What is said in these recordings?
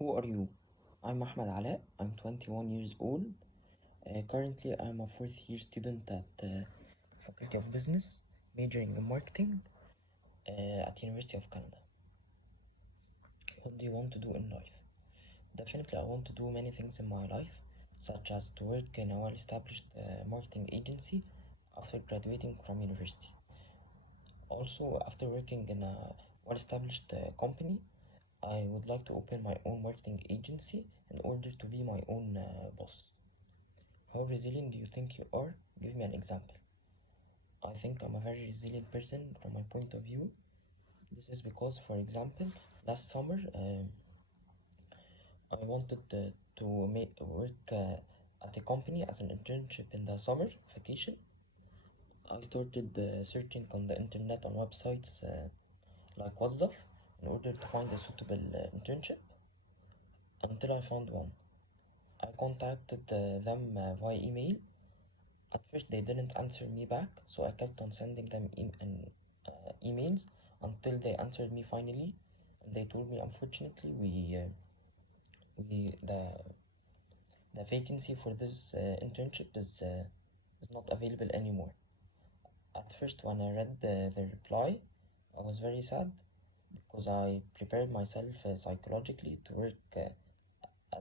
Who are you? I'm Ahmed Ala. I'm 21 years old. Currently, I'm a fourth year student at Faculty of Business, majoring in marketing at University of Canada. What do you want to do in life? Definitely, I want to do many things in my life, such as to work in a well-established marketing agency after graduating from university. Also, after working in a well-established company, I would like to open my own marketing agency in order to be my own boss. How resilient do you think you are? Give me an example. I think I'm a very resilient person from my point of view. This is because, for example, last summer I wanted to work at a company as an internship in the summer vacation. I started searching on the internet on websites like WhatsApp in order to find a suitable internship until I found one. I contacted them via email. At first, they didn't answer me back, so I kept on sending them emails until they answered me finally. And they told me, unfortunately, we the vacancy for this internship is not available anymore. At first, when I read the reply, I was very sad because I prepared myself psychologically to work at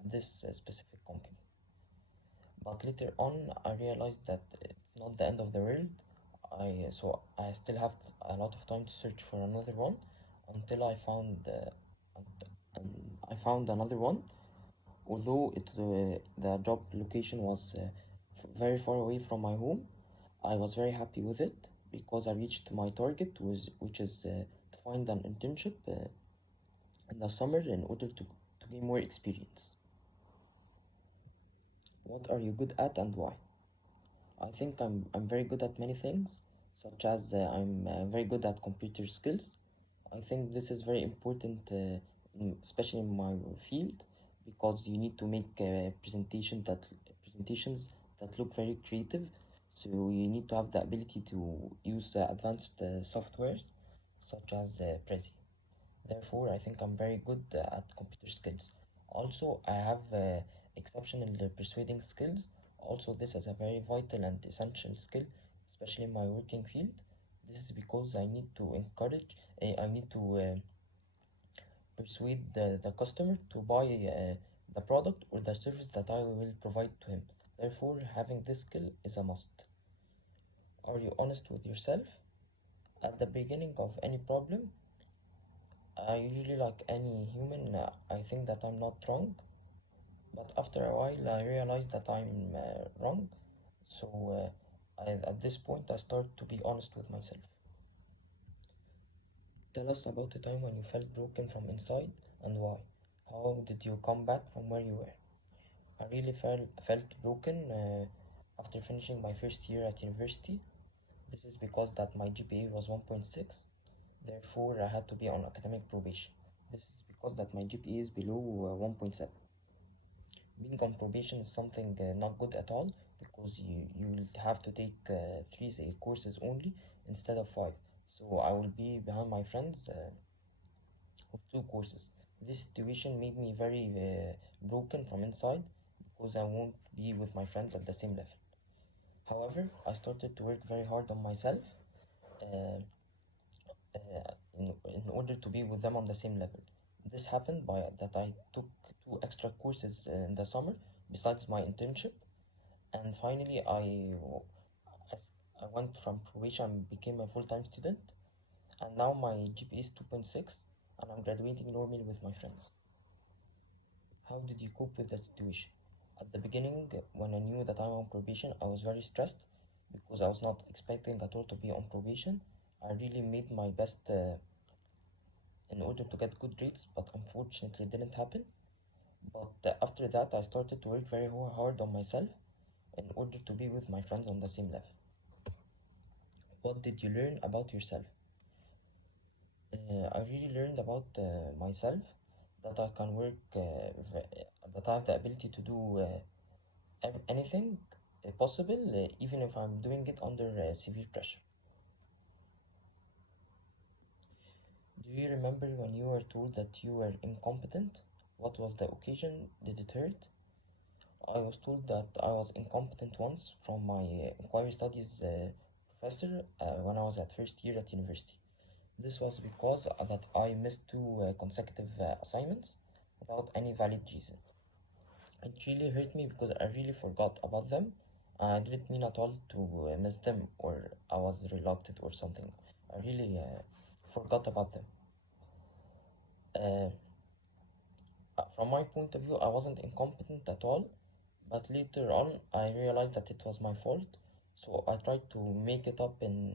this specific company. But later on, I realized that it's not the end of the world. I still have a lot of time to search for another one until I found another one. Although the job location was very far away from my home, I was very happy with it because I reached my target, which is to find an internship in the summer in order to gain more experience. What are you good at and why? I think I'm very good at many things, such as I'm very good at computer skills. I think this is very important, especially in my field, because you need to make presentations that look very creative. So you need to have the ability to use advanced softwares such as Prezi. Therefore, I think I'm very good at computer skills. Also, I have exceptional persuading skills. Also, this is a very vital and essential skill, especially in my working field. This is because I need to persuade the customer to buy the product or the service that I will provide to him. Therefore, having this skill is a must. Are you honest with yourself? At the beginning of any problem, I usually, like any human, I think that I'm not wrong, but after a while, I realize that I'm wrong. So, at this point, I start to be honest with myself. Tell us about a time when you felt broken from inside and why. How did you come back from where you were? I really felt broken after finishing my first year at university. This is because that my GPA was 1.6, therefore I had to be on academic probation. This is because that my GPA is below 1.7. Being on probation is something not good at all because you'll have to take three courses only instead of five. So I will be behind my friends with two courses. This situation made me very broken from inside because I won't be with my friends at the same level. However, I started to work very hard on myself uh, in order to be with them on the same level. This happened by that I took two extra courses in the summer besides my internship, and finally as I went from Croatia and became a full-time student, and now my GPA is 2.6, and I'm graduating normally with my friends. How did you cope with the situation? At the beginning, when I knew that I'm on probation, I was very stressed because I was not expecting at all to be on probation. I really made my best in order to get good grades, but unfortunately it didn't happen. But after that, I started to work very hard on myself in order to be with my friends on the same level. What did you learn about yourself? I really learned about myself that I can work, that I have the ability to do anything possible, even if I'm doing it under severe pressure. Do you remember when you were told that you were incompetent? What was the occasion? Did it hurt? I was told that I was incompetent once from my inquiry studies professor when I was at first year at university. This was because that I missed two consecutive assignments without any valid reason. It really hurt me because I really forgot about them. I didn't mean at all to miss them or I was reluctant or something. I really forgot about them. Uh, from my point of view, I wasn't incompetent at all, but later on I realized that it was my fault. So I tried to make it up in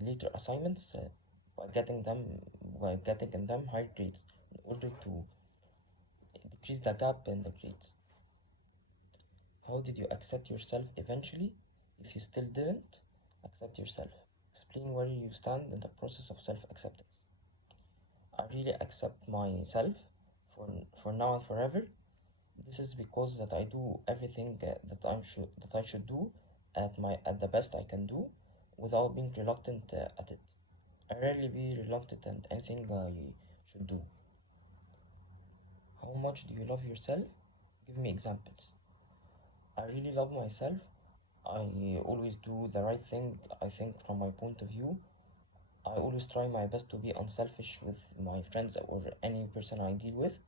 later assignments by getting in them high grades in order to decrease the gap in the grades. How did you accept yourself eventually? If you still didn't, accept yourself. Explain where you stand in the process of self acceptance. I really accept myself for now and forever. This is because that I do everything that I should do at the best I can do without being reluctant at it. I rarely be reluctant at anything I should do. How much do you love yourself? Give me examples. I really love myself. I always do the right thing, I think, from my point of view. I always try my best to be unselfish with my friends or any person I deal with.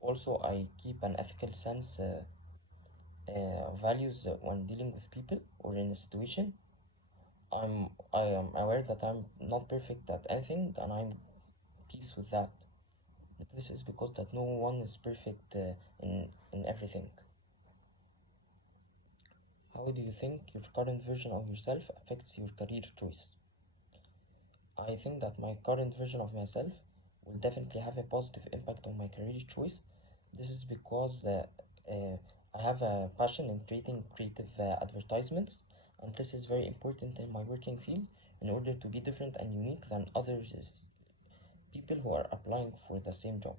Also, I keep an ethical sense of values when dealing with people or in a situation. I am aware that I'm not perfect at anything and I'm peace with that. This is because that no one is perfect in everything. How do you think your current version of yourself affects your career choice? I think that my current version of myself will definitely have a positive impact on my career choice. This is because I have a passion in creating creative advertisements, and this is very important in my working field in order to be different and unique than others people who are applying for the same job.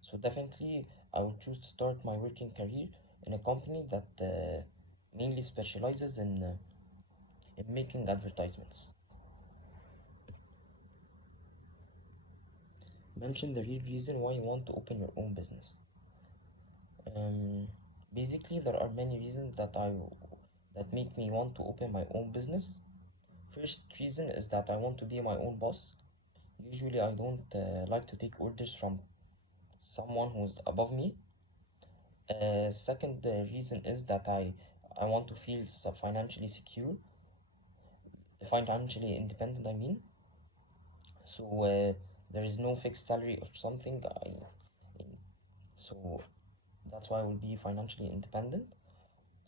So definitely, I would choose to start my working career in a company that mainly specializes in making advertisements. Mention the real reason why you want to open your own business. Um, Basically, there are many reasons that make me want to open my own business. First reason is that I want to be my own boss. Usually, I don't like to take orders from someone who's above me. Second reason is that I want to feel financially secure, financially independent. I mean, so there is no fixed salary or something. So that's why I will be financially independent.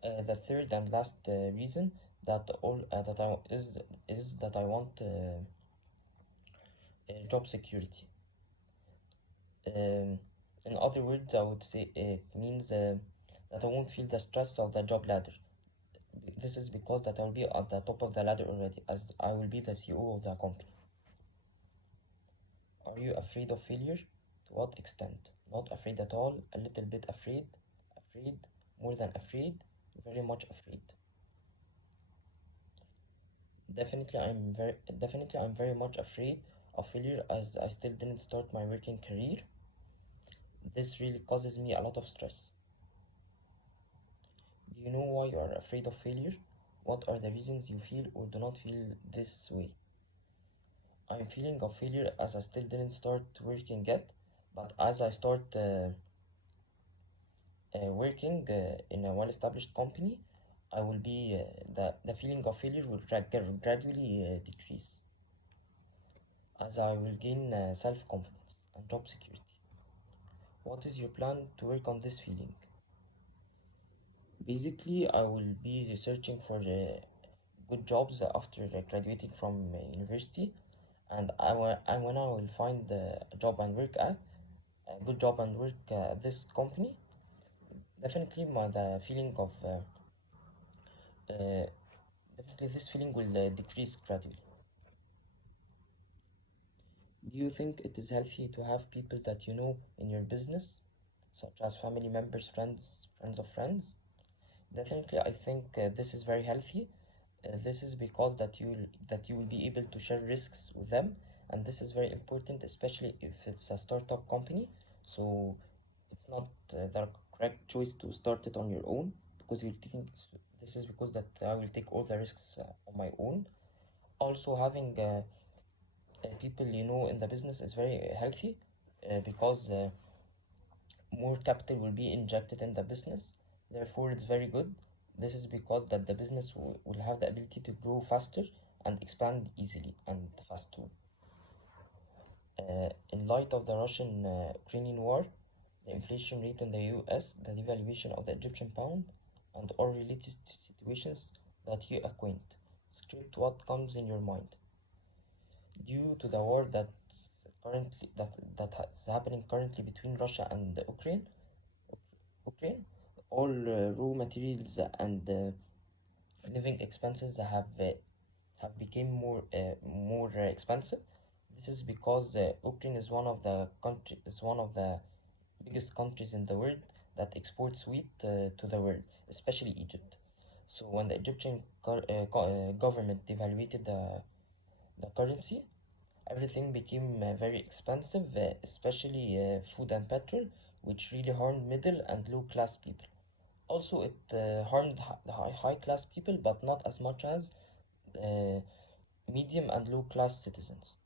The third and last reason that all that I is that I want job security. Um, in other words, I would say it means that I won't feel the stress of the job ladder. This is because that I will be at the top of the ladder already, as I will be the CEO of the company. Are you afraid of failure? To what extent? Not afraid at all, a little bit afraid, more than afraid, very much afraid. Definitely I'm very much afraid of failure as I still didn't start my working career. This really causes me a lot of stress. Do you know why you are afraid of failure? What are the reasons you feel or do not feel this way? I'm feeling of failure as I still didn't start working yet, but as I start working in a well-established company, I will be the feeling of failure will gradually decrease as I will gain self-confidence and job security. What is your plan to work on this feeling? Basically, I will be searching for good jobs after graduating from university, and when I will find a job and work at a good job and work at this company, definitely the feeling of uh, definitely this feeling will decrease gradually. Do you think it is healthy to have people that you know in your business, such as family members, friends of friends? Definitely, I think this is very healthy. This is because that you will be able to share risks with them, and this is very important, especially if it's a startup company. So it's not the correct choice to start it on your own, because you think this is because that I will take all the risks on my own. Also, having people in the business is very healthy, because more capital will be injected in the business. Therefore, it's very good. This is because that the business will have the ability to grow faster and expand easily and fast too. In light of the Russian Ukrainian war, the inflation rate in the US, the devaluation of the Egyptian pound, and all related situations that you acquaint, script what comes in your mind. Due to the war that's happening currently between Russia and Ukraine, all raw materials and living expenses have become more expensive. This is because Ukraine is one of the biggest countries in the world that exports wheat to the world, especially Egypt. So when the Egyptian government devaluated the currency, everything became very expensive, especially food and petrol, which really harmed middle and low class people. Also, it harmed the high class people, but not as much as uh, medium and low class citizens.